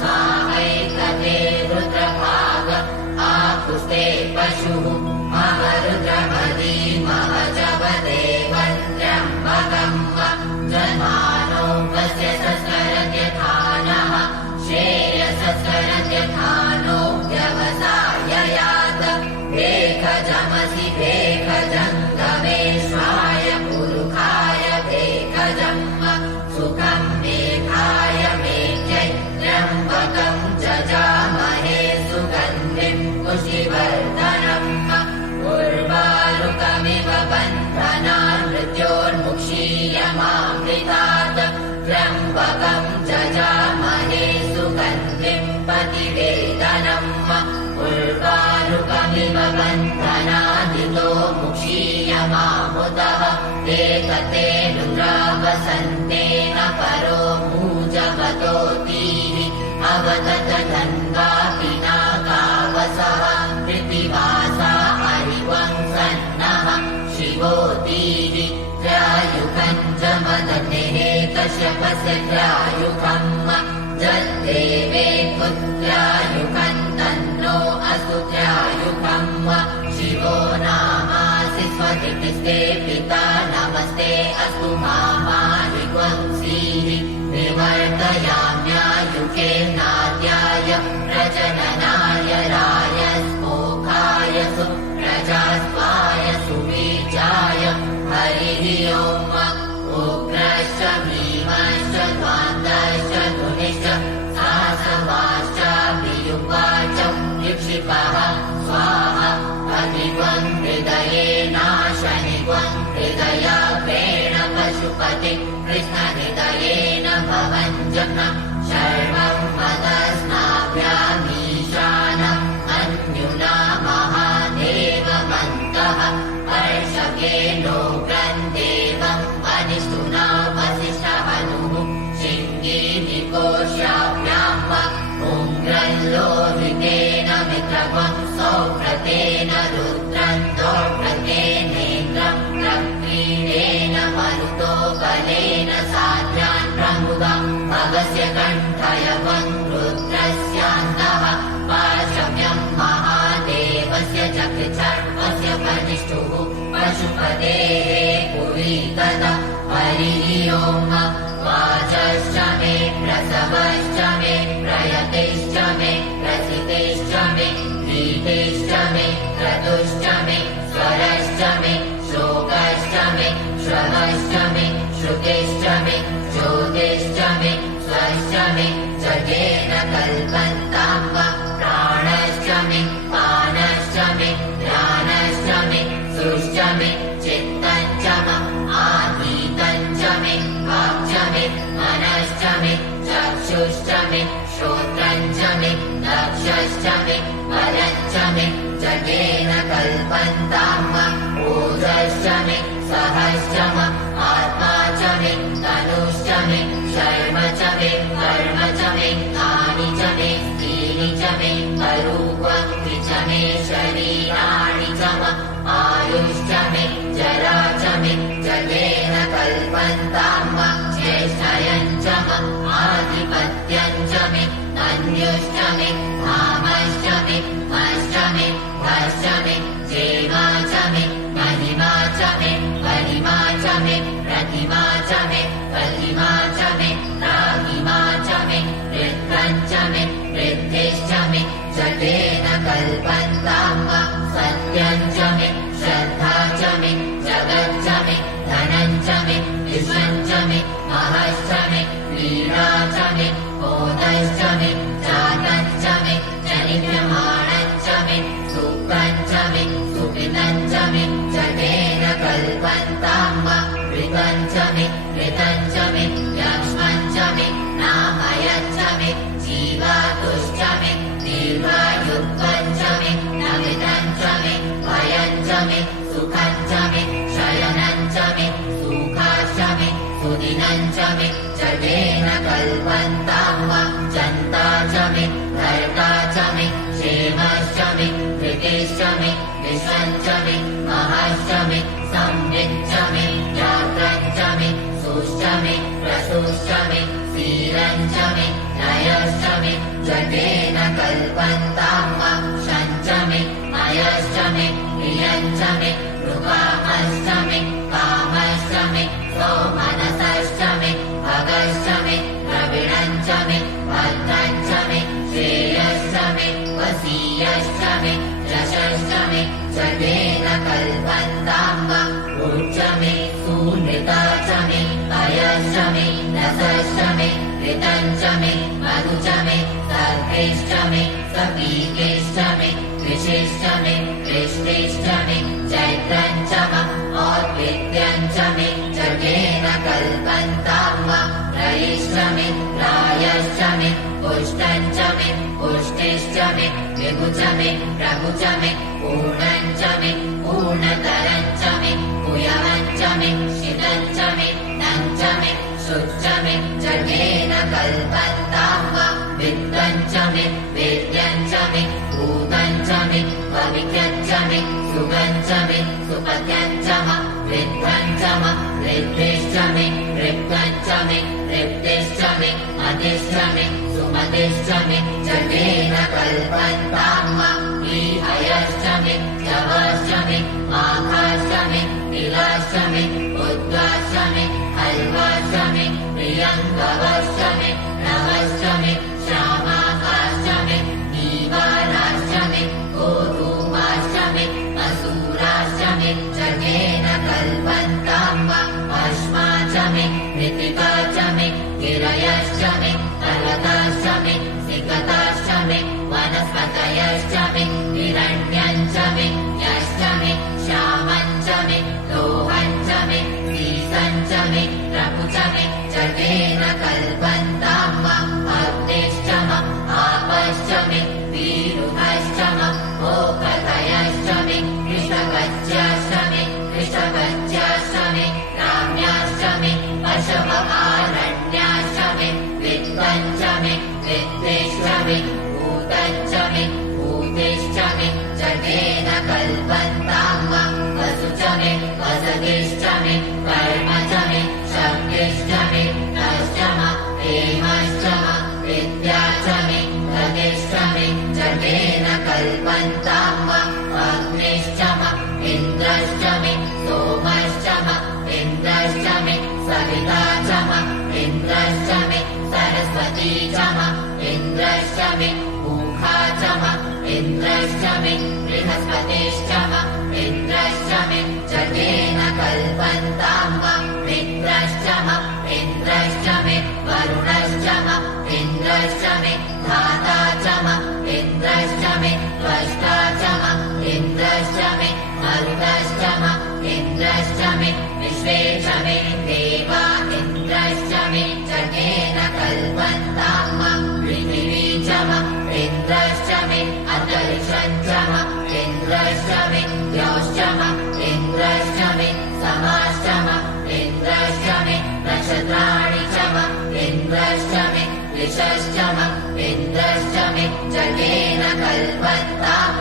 तञ्जुकस्वसाहैकते रुद्रभाग आपुस्ते पशुः महरुद्रमदी महजवदे वन्द्र्यम्बकं जन्मानो वस्य सस्करत्यथानः श्रेयसस्करत्यथानो व्यवसाययात् भेखजमसि भेखजङ्गमेश्वाय पुरुखाय भेखजम् सुखं मेघाय मेघ्यै त्र्यम्बकं जजामहे सुगन्धिं पुष्टिवर्धनम् उर्वारुकमिव बन्धनान् मृत्योर्मुक्षीयमामृतात् त्र्यम्बकं जजामहे सुगन्धिं पतिवेदनम् उर्वारुकमिव बन्धनादितो मुक्षीयमामुदः एकते रुद्रावसन्तेन परो मूजवतोतीः अवदत धन्वापि नागावसः कृतिवा तन्नेः कश्यपस्य त्रायुकम् जल्देवे पुत्रायुकम् तन्नो अस्तु त्रायुकम् शिवो नामासि स्वतिष्ठे पिता नमस्ते अस्तु मामाहिग्वंसीः विवर्तयाम्यायुके नाद्याय प्रजननाय रायस्पोखाय सुप्रजास्वाय सुबीजाय हरिः ओम् उग्रश्च भीमश्च द्वान्दश्च धुनिश्च सासवाश्चाभियुवाच विक्षिपः स्वाहा अधिग्वं हृदयेनाशनिग्वं हृदयाग्रेण पशुपति कृष्णहृदयेन भवञ्जनः शर्वं मदस्नाभ्यामीशानम् अन्युना महादेवमन्तः वर्षकेन्दोग्रं देवम् अनिष्टुना वसिष्ठहनुः शिङ्गीनिकोशाभ्याम् उग्रं लोहितेन मित्रवं सौभ्रतेन रुद्रं दौर्भ्रतेनेन्द्रं प्रक्रीडेन मरुतो बलेन साध्यान् प्रमुदं भगस्य कण्ठयवं रुद्रस्यान्तः पाशम्यं महादेवस्य चक्षुर्वस्य वसिष्ठुः पशुपतेः पुरीतः हरिः ओम् वाचश्च मे प्रसवश्च मे प्रयतिश्च मे प्रसितिश्च मे गीतिश्च मे क्रतुश्च मे स्वरश्च मे शोकश्च मे श्रवश्च मे श्रुतिश्च मे ज्योतिश्च मे स्वश्च मे जगेन कल्पन्तां वा प्राणश्च मे पानश्च मे ध्यानश्च मे सुश्च मे चित्तञ्च मम आधीतञ्च मे वाक्च मे मनश्च मे चक्षुश्च मे श्रोत्रञ्च मे दक्षश्च मे बलञ्च मे जगेन कल्पन्तां वा ओजश्च मे सहश्च मम आत्मा च मे तनुश्च मे शर्म च मे कर्म च मे कानि च मे स्त्रीणि च मे करूपन्ति च मे शरीराणि च मम आयुश्च मे जरा च मे जगेन कल्पन्तां वा ज्येष्ठयञ्च मम आधिपत्यं च मे अन्युश्च मे धामश्च मे मश्च मे भश्च मे जेमा च मे महिमा च मे गरिमा च मे प्रतिमा च मे प्रतिमा च मे राहिमा च मे वृद्धं च मे वृद्धिश्च मे जगेन कल्पन्तां वा सत्यं च मे श्रद्धा च मे जगच्च मे धनं च मे विश्वं च मे महश्च मे लीला च मे मोदश्च मे जातं च मे जनिष्यमाणं च मे सुखं च मे सुकृतं च मे जगेन कल्पन्तां वा ऋतं च मे ऋतं च मे लक्ष्मं च मे नामयं च मे जीवातुश्च मे दीर्घायुत्वं च मे नमितं च मे भयं च मे सुखं च मे शयनं च मे सुखाश्च मे सुदिनं च मे जगेन कल्पन्तां वा जन्ता च मे भर्ता च मे क्षेमश्च मे धृतिश्च मे विश्वं च मे महश्च मे संविच्च मे यात्रं च मे सुश्च मे प्रसुश्च मे क्षीरं च मे नयश्च मे जगेन कल्पन्तां वा शञ्च मे मयश्च मे प्रियं च मे मृगामश्च मे कामश्च मे सौमनसश्च मे भगश्च मे द्रविणं च मे भद्रं च मे श्रेयश्च मे वसीयश्च मे यशश्च मे जगेन कल्पन्तां वा ऊर्ज मे सुनृता च मे अयश्च मे रसश्च मे ऋतं च मे मधु च मे सर्वेश्च मे सपीकेश्च मे कृषिश्च मे कृष्टिश्च मे चैत्रं च मम औद्वित्यं च मे जगेन कल्पन्तां वा रयिश्च मे रायश्च मे पुष्टं च मे पुष्टिश्च मे विभु च मे प्रभु च मे पूर्णं च मे पूर्णतरं च मे पुयवं च मे शितं च मे नं च मे शुच्च मे जगेन कल्पन्तां वा वित्तं च मे वेद्यं च मे भूतं च मे भविष्यं च सुगञ्चमि सुगञ्चमि सुपत्यञ्चम वृद्धञ्चम वृद्धिश्चमि वृद्धञ्चमि वृद्धिश्चमि मतिश्चमि सुमतिश्चमि जगेन कल्पन्ताम् ईहयश्चमि जवाश्चमि माघाश्चमि नीलाश्चमि उद्गाश्चमि हल्वाश्चमि प्रियङ्गवाश्चमि नवश्चमि श्यामाकाश्चमि नीवाराश्चमि गोधूमाश्चमि मसूराश्चमि जगेन कल्पन्ताम् अश्माचमि मृत्तिकाश्चमि गिरयश्चमि पर्वताश्चमि सिकताश्चमि वनस्पतयश्चमि हिरण्यञ्चमि यश्चमि श्यामञ्चमि लोहञ्चमि सीसञ्चमि प्रपुचमि जगेन कल्पन्ताम् अग्निश्चम आपश्चमि वीरुहश्चम ओकतयश्चमि कृषगज्याश्चमि कृषगज्याश्चमि राम्याश्चमि पशवकारण्याश्चमि वित्तञ्चमि वित्तिश्चमि भूतञ्चमि भूतिश्चमि जगेन कल्पन्ताम् वसुचमि वसतिश्चमि कर्मचमि शक्तिश्चमि नश्चम हेमश्चम विद्याचमि गतिश्चमि जगेन कल्पन्ताम् अग्निश्चम इन्द्रश्चमि सोमश्चम इन्द्रश्चमि सविताचम इन्द्रश्चमि सरस्वती चम इन्द्रश्चमि मूखाचम इन्द्रश्चमि बृहस्पतिश्चम इन्द्रश्चमि जगेन कल्पन्ताम् मित्रश्चम इन्द्रश्चमि वरुणश्चम इन्द्रश्चमि धाताचम इन्द्रश्चमि त्वष्टाचम इन्द्रश्चमि मरुतश्चम इन्द्रश्चमि विश्वेचमि देवा इन्द्रश्चमि जगेन कल्पन्ताम् पृथिवीचम इन्द्रश्चमि अन्तरिक्षञ्चम इन्द्रश्चमि द्यौश्चम इन्द्रश्चमि समाश्चम इन्द्रश्चमि नक्षत्राणि चम इन्द्रश्चमि दिशश्चम इन्द्रश्चमि जगेन कल्पन्ताम्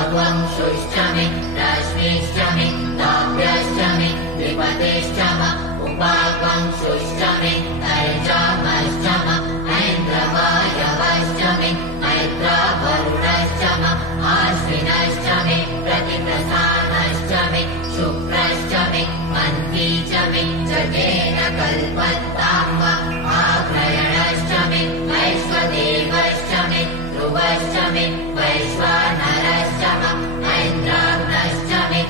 अवंशुश्चमि रश्मिश्चमि ताभ्यश्चमि द्विपतिश्चम उपावंशुश्चमि तैजामश्चम ऐन्द्रवायवश्चमि मैत्रावरुणश्चम आश्विनश्चमि प्रतिप्रस्थानश्चमि शुक्रश्चमि मन्तीचमि जगेन कल्पन्ताम् आग्रयणश्चमि वैश्वदेवश्चमि ध्रुवश्चमि वैश्वानरश्चम ऐन्द्राग्नश्चमि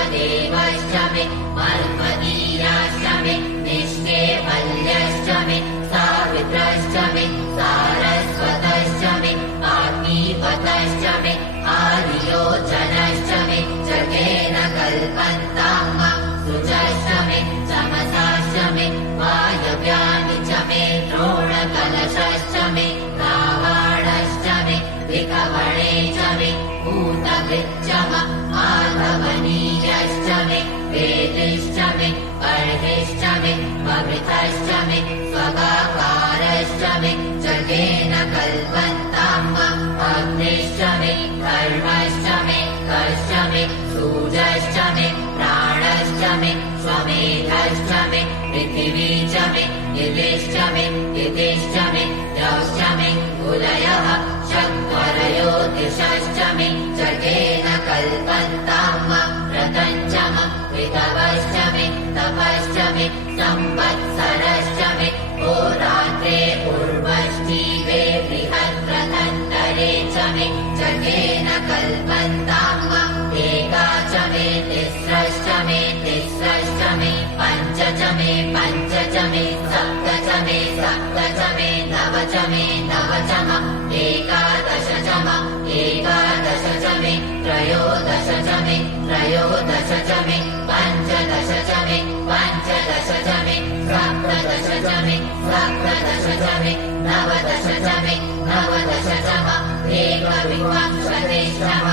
महावैश्वदेवश्चमि मल्पदीयाश्चमि निष्केवल्यश्चमि सावित्रश्चमि सारस्वतश्चमि पार्थिवतश्चमि आर्योजनश्चमि जगेन कल्पन्ताम् सुजश्चमि चमसाश्चमि वायव्यानि च मे द्रोणकलशश्चमि रावाणश्चमि विकवणे चमि भूतभृच्चम माधवनीयश्चमि वेदिश्चमि पर्हिश्चमि पवित्रश्चमि स्वगाकारश्चमि जगेन कल्पन्ताम् अग्निश्चमि कर्मश्चमि कर्श्चमि सूर्यश्चमि प्राणश्चमि स्वमेधश्चमि पृथिवीचमि निधिश्चमि तिथिश्चमि द्यौश्चमि कुलयः चत्वरयो दिशश्चमि जगेन कल्पन्ताम् व्रतञ्चम ऋतवश्चमि तपश्चमि संवत्सरश्चमि होरात्रे पूर्वश्चीवे बृहद्रथन्तरे चमि जगेन कल्पन्ताम् एकाचमे तिस्रश्चमे तिस्रश्चमे पञ्चचमे पञ्चचमे सप्तचमे सप्तचमे नवचमे नवचम एकादशचम एकादशचमे त्रयोदशचमे त्रयोदशचमे पञ्चदशचमे पञ्चदशचमे सप्तदशचमे सप्तदशचमे नवदशचमे नवदशचम एकविंशतिश्चम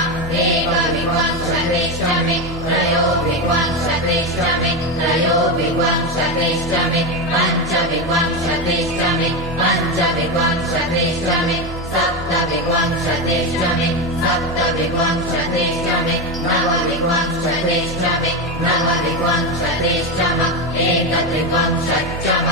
एकविंशतिश्चमे त्रयोविंशतिश्चमे त्रयोविंशतिश्चमे पञ्चविंशतिश्चमे पञ्चविंशतिश्चमे सप्तविंशतिष्टमे सप्तविंशतिष्टमे नवविंशतिष्टमे नवविंशतिष्टम एकत्रिंशच्चम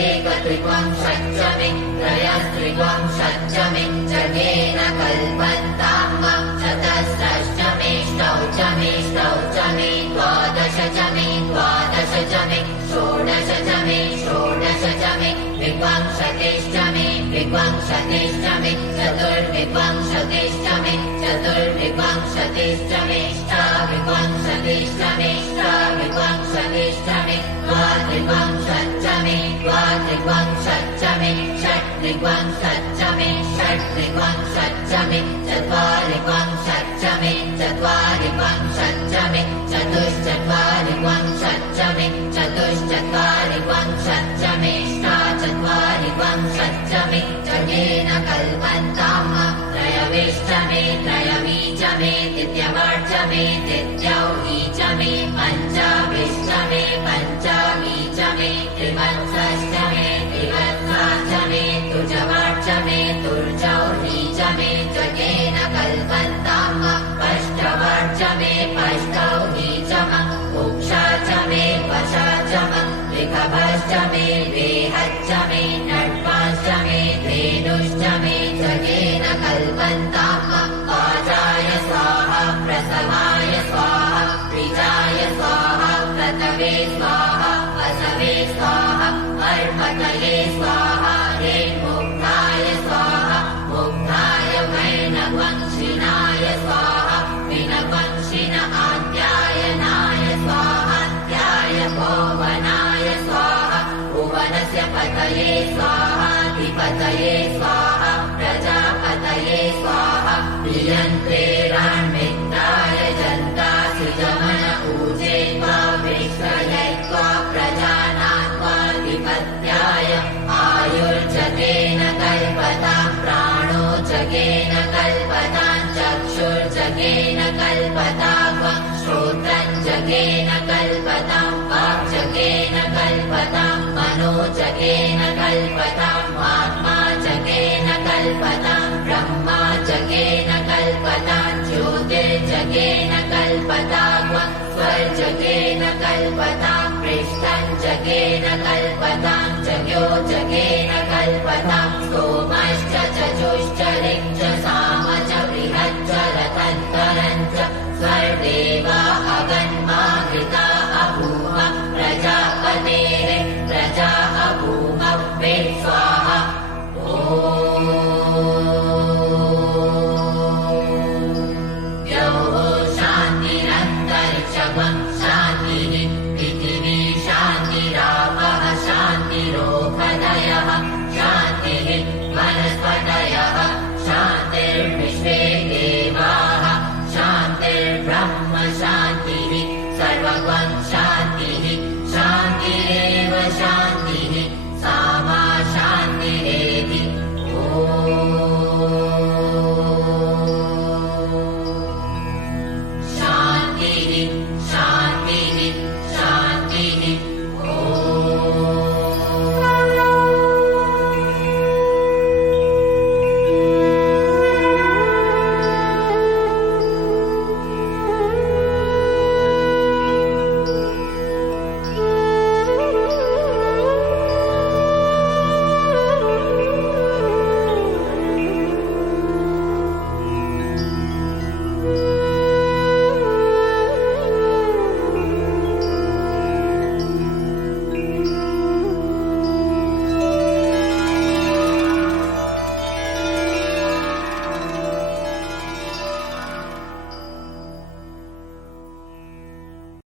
एकत्रिंशच्चमे त्रयस्त्रिंशच्चमे जगेन कल्पन्ताम् चतस्रश्चमे ष्टौचमे ष्टौचमे द्वादशचमे द्वादशचमे षोडशचमे षोडशचमे विंशतिष्टमे विंशतिष्टमे चतुर्विंशतिष्टमे चतुर्विंशतिष्टमे ष्टाविंशतिष्टमे ष्टाविंशतिष्टमे द्वात्रिंशच्चमे द्वात्रिंशच्चमे षट्त्रिंशच्चमे षट्त्रिंशच्चमे चत्वारिंशच्चमे चत्वारिंशच्चमे चतुश्चत्वारिंशच्चमे चतुश्चत्वारिंशच्चमे ष्टाचत्वारिंशच्चमे जगेन कल्पन्ताम् त्रयविष्टमे त्रयवीचमे तृतीयवर्चमे तृतीयौहीचमे पञ्चविष्टमे पञ्चमीचमे त्रिवत्सष्टमे त्रिवत्साचमे तुर्जवर्चमे तुर्जौहीचमे जगेन कल्पन्ताम् पष्टवर्चमे पष्टौहीचम उक्षाचमे वशाचम ऋखभश्चमे वेहच्चमे नड्पाश्चमे धेनुश्चमे जगेन कल्पन्ताम् वाचाय स्वाहा प्रसवाय स्वाहा प्रिजाय स्वाहा क्रतवे स्वाहा वसवे स्वाहा अर्पतये स्वाहा रेन्मुक्ताय स्वाहा मुक्ताय वैनवंशिनाय स्वाहा विनवंशिन आद्यायनाय स्वाहात्याय भुवनाय स्वाहा भुवनस्य पतये स्वाहाधिपतये स्वाहा प्रजापतये स्वाहा प्रियन्त्रेरान्विताय जन्ता सृजमन ऊजे त्वा विश्रये त्वा प्रजानात्वाधिपत्याय आयुर्जगेन कल्पतां प्राणो जगेन कल्पतां चक्षुर्जगेन कल्पतां श्रोत्रं जगेन कल्पतां वाक्जगेन कल्पतां मनो जगेन कल्पतां आत्मा जगेन कल्पतां ब्रह्मा जगेन कल्पतां ज्योतिर्जगेन कल्पतां स्वर्जगेन कल्पतां पृष्ठं जगेन कल्पतां जग्यो जगेन कल्पतां सोमश्च चजुश्च ऋक्च साम च बृहच्च रथन्तरं च स्वर्देवा अवन्माहिता अभूम प्रजापतेः प्रजा अभूम वे स्वाहा ॐ द्यौः शान्तिरन्तरिक्षं शान्तिः पृथिवी शान्तिरापः शान्तिरोषधयः शान्तिः वनस्पतयः शान्तिर्विश्वे देवाः शान्तिर्ब्रह्म शान्तिः सर्वं